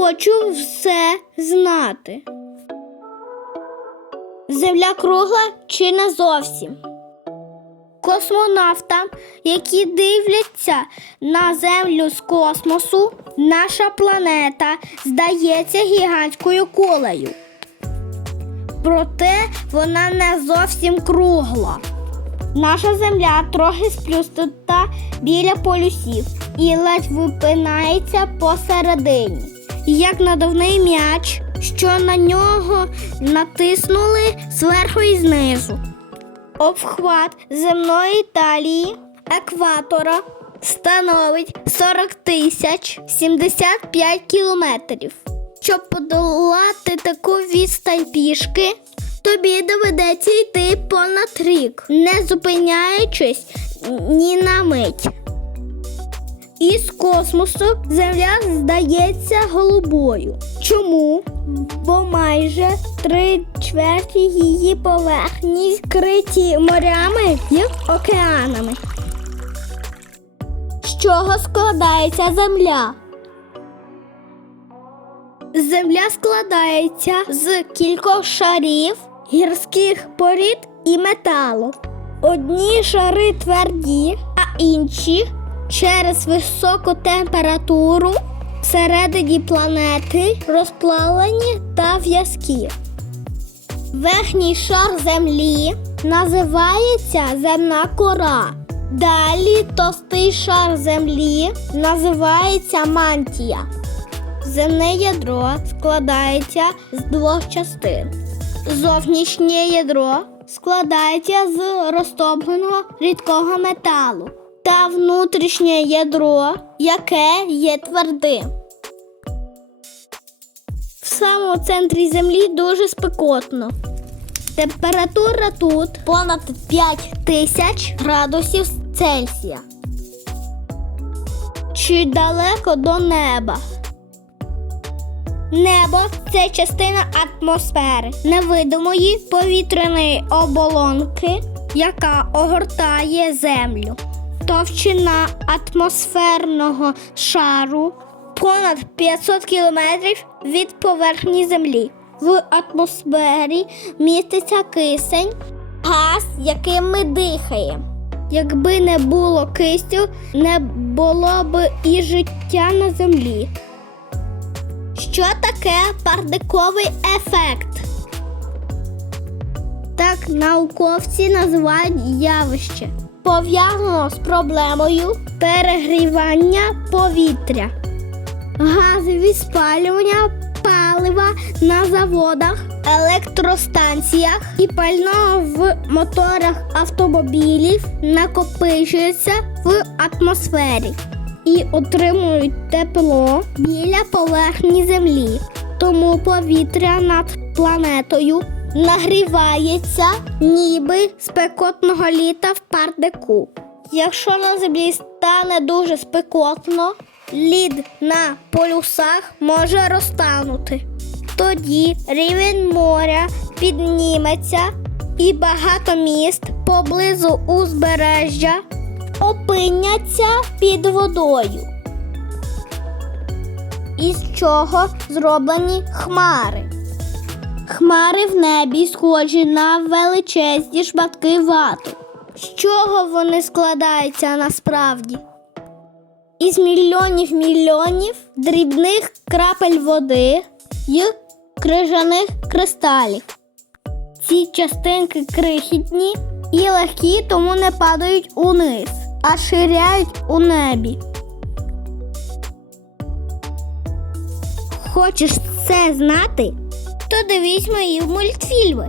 Хочу все знати. Земля кругла чи не зовсім? Космонавтам, які дивляться на Землю з космосу, наша планета здається гігантською кулею. Проте вона не зовсім кругла. Наша земля трохи сплюснута біля полюсів і ледь випинається посередині, як надувний м'яч, що на нього натиснули зверху і знизу. Обхват земної талії екватора становить 40 тисяч 75 кілометрів. Щоб подолати таку відстань пішки, тобі доведеться йти понад рік, не зупиняючись ні на мить. Із космосу Земля здається голубою. Чому? Бо майже три чверті її поверхні скриті морями і океанами. З чого складається Земля? Земля складається з кількох шарів, гірських порід і металу. Одні шари тверді, а інші через високу температуру всередині планети розплавлені та в'язкі. Верхній шар землі називається земна кора. Далі товстий шар землі називається мантія. Земне ядро складається з двох частин. Зовнішнє ядро складається з розтопленого рідкого металу та внутрішнє ядро, яке є твердим. В самому центрі землі дуже спекотно. Температура тут понад 5 тисяч градусів Цельсія. Чи далеко до неба? Небо це частина атмосфери, невидимої повітряної оболонки, яка огортає землю. Товщина атмосферного шару понад 500 кілометрів від поверхні землі. В атмосфері міститься кисень, газ, яким ми дихаємо. Якби не було кисню, не було б і життя на землі. Що таке парниковий ефект? Так науковці називають явище, пов'язано з проблемою перегрівання повітря, газові спалювання палива на заводах, електростанціях і пального в моторах автомобілів накопичується в атмосфері і отримують тепло біля поверхні землі. Тому повітря над планетою нагрівається ніби спекотного літа в парнику. Якщо на землі стане дуже спекотно, лід на полюсах може розтанути. Тоді рівень моря підніметься і багато міст поблизу узбережжя опиняться під водою. Із чого зроблені хмари? Хмари в небі схожі на величезні шматки вату. З чого вони складаються насправді? Із мільйонів мільйонів дрібних крапель води й крижаних кристалів. Ці частинки крихітні і легкі, тому не падають униз, а ширяють у небі. Хочеш це знати? То дивись мої мультфільми.